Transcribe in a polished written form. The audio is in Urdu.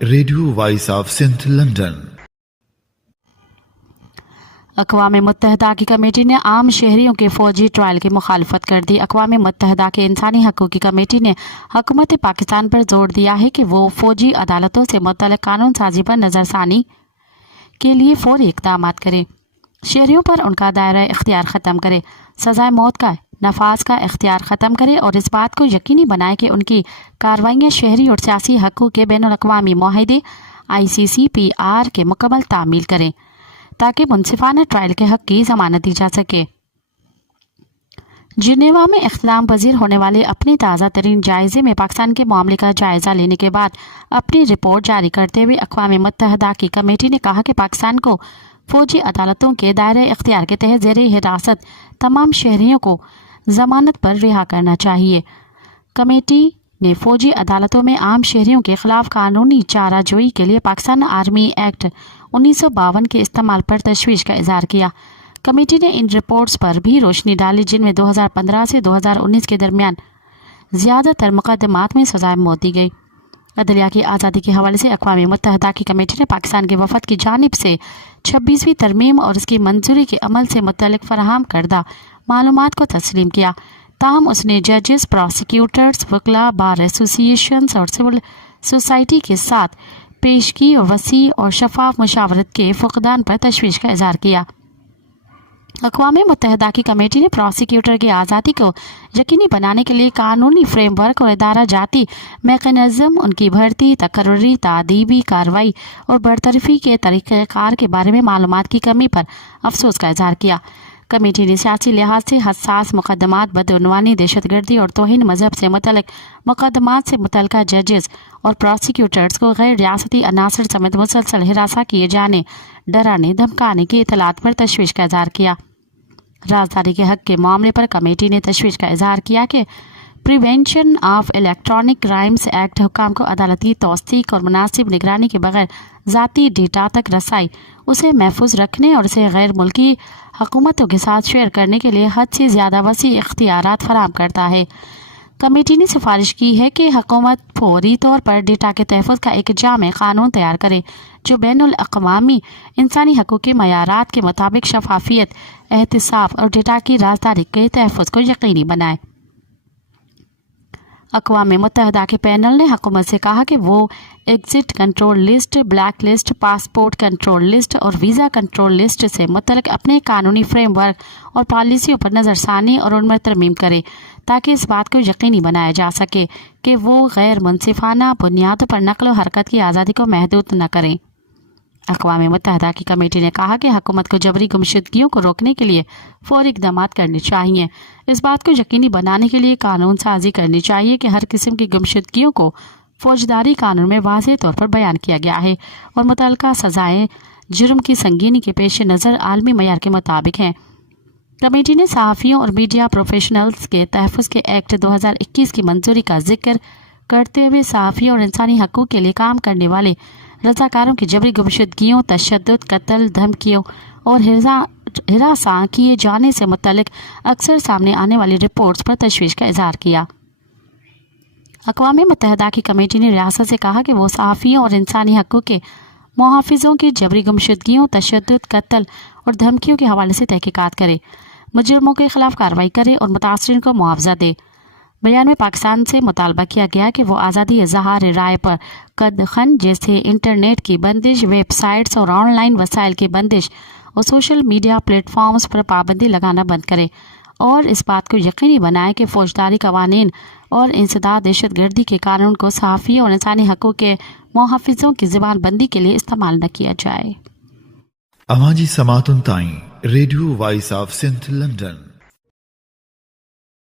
Radio voice of Sindh London. اقوام متحدہ کی کمیٹی نے عام شہریوں کے فوجی ٹرائل کی مخالفت کر دی۔ اقوام متحدہ کے انسانی حقوق کی کمیٹی نے حکومت پاکستان پر زور دیا ہے کہ وہ فوجی عدالتوں سے متعلق قانون سازی پر نظر ثانی کے لیے فوری اقدامات کرے، شہریوں پر ان کا دائرہ اختیار ختم کرے، سزائے موت کا نفاذ کا اختیار ختم کرے اور اس بات کو یقینی بنائے کہ ان کی کارروائیاں شہری اور سیاسی حقوق کے بین الاقوامی معاہدے ICCPR کے مکمل تعمیل کریں تاکہ منصفانہ ٹرائل کے حق کی ضمانت دی جا سکے۔ جنیوا میں اختتام پذیر ہونے والے اپنے تازہ ترین جائزے میں پاکستان کے معاملے کا جائزہ لینے کے بعد اپنی رپورٹ جاری کرتے ہوئے اقوام متحدہ کی کمیٹی نے کہا کہ پاکستان کو فوجی عدالتوں کے دائرہ اختیار کے تحت زیر حراست تمام شہریوں کو ضمانت پر رہا کرنا چاہیے۔ کمیٹی نے فوجی عدالتوں میں عام شہریوں کے خلاف قانونی چارہ جوئی کے لیے پاکستان آرمی ایکٹ 1952 کے استعمال پر تشویش کا اظہار کیا۔ کمیٹی نے ان رپورٹس پر بھی روشنی ڈالی جن میں 2015 سے 2019 کے درمیان زیادہ تر مقدمات میں سزائے موت دی گئی۔ عدلیہ کی آزادی کے حوالے سے اقوام متحدہ کی کمیٹی نے پاکستان کے وفد کی جانب سے 26ویں ترمیم اور اس کی منظوری کے عمل سے متعلق فراہم کردہ معلومات کو تسلیم کیا، تاہم اس نے ججز، پراسیکیوٹرز، وکلاء، بار ایسوسی ایشنز اور سول سوسائٹی کے ساتھ پیش کی اور وسیع اور شفاف مشاورت کے فقدان پر تشویش کا اظہار کیا۔ اقوام متحدہ کی کمیٹی نے پراسیکیوٹر کی آزادی کو یقینی بنانے کے لیے قانونی فریم ورک اور ادارہ جاتی میکانزم، ان کی بھرتی، تقرری، تعدیبی کارروائی اور برطرفی کے طریقہ کار کے بارے میں معلومات کی کمی پر افسوس کا اظہار کیا۔ کمیٹی نے سیاسی لحاظ سے حساس مقدمات، بدعنوانی، دہشت گردی اور توہین مذہب سے متعلق مقدمات سے متعلقہ ججز اور پراسیکیوٹرز کو غیر ریاستی عناصر سمیت مسلسل ہراساں کیے جانے، ڈرانے دھمکانے کی اطلاعات پر تشویش کا اظہار کیا۔ رازداری کے حق کے معاملے پر کمیٹی نے تشویش کا اظہار کیا کہ prevention of electronic crimes act حکام کو عدالتی توثیق اور مناسب نگرانی کے بغیر ذاتی ڈیٹا تک رسائی، اسے محفوظ رکھنے اور اسے غیر ملکی حکومتوں کے ساتھ شیئر کرنے کے لیے حد سے زیادہ وسیع اختیارات فراہم کرتا ہے۔ کمیٹی نے سفارش کی ہے کہ حکومت فوری طور پر ڈیٹا کے تحفظ کا ایک جامع قانون تیار کرے جو بین الاقوامی انسانی حقوق کے معیارات کے مطابق شفافیت، احتساب اور ڈیٹا کی رازداری کے تحفظ کو یقینی بنائے۔ اقوام متحدہ کے پینل نے حکومت سے کہا کہ وہ exit control list, black list, passport control list اور ویزا کنٹرول لسٹ سے متعلق اپنے قانونی فریم ورک اور پالیسیوں پر نظر ثانی اور ان میں ترمیم کرے تاکہ اس بات کو یقینی بنایا جا سکے کہ وہ غیر منصفانہ بنیادوں پر نقل و حرکت کی آزادی کو محدود نہ کریں۔ اقوام متحدہ کی کمیٹی نے کہا کہ حکومت کو جبری گمشدگیوں کو روکنے کے لیے فوری اقدامات کرنے چاہیے، اس بات کو یقینی بنانے کے لیے قانون سازی کرنی چاہیے کہ ہر قسم کی گمشدگیوں کو فوجداری قانون میں واضح طور پر بیان کیا گیا ہے اور متعلقہ سزائیں جرم کی سنگینی کے پیش نظر عالمی معیار کے مطابق ہیں۔ کمیٹی نے صحافیوں اور میڈیا پروفیشنلز کے تحفظ کے ایکٹ 2021 کی منظوری کا ذکر کرتے ہوئے صحافیوں اور انسانی حقوق کے لیے کام کرنے والے رضاکاروں کی جبری گمشدگیوں، تشدد، قتل، دھمکیوں اور ہراساں کیے جانے سے متعلق اکثر سامنے آنے والی رپورٹس پر تشویش کا اظہار کیا۔ اقوام متحدہ کی کمیٹی نے ریاست سے کہا کہ وہ صحافیوں اور انسانی حقوق کے محافظوں کی جبری گمشدگیوں، تشدد، قتل اور دھمکیوں کے حوالے سے تحقیقات کرے، مجرموں کے خلاف کارروائی کرے اور متاثرین کو معاوضہ دے۔ بیان میں پاکستان سے مطالبہ کیا گیا کہ وہ آزادی اظہار رائے پر قدغن جیسے انٹرنیٹ کی بندش، ویب سائٹس اور آن لائن وسائل کی بندش اور سوشل میڈیا پلیٹ فارمز پر پابندی لگانا بند کرے اور اس بات کو یقینی بنائے کہ فوجداری قوانین اور انسداد دہشت گردی کے قانون کو صحافیوں اور انسانی حقوق کے محافظوں کی زبان بندی کے لیے استعمال نہ کیا جائے۔ اوانجی سماعتن تائیں radio voice of Sindh London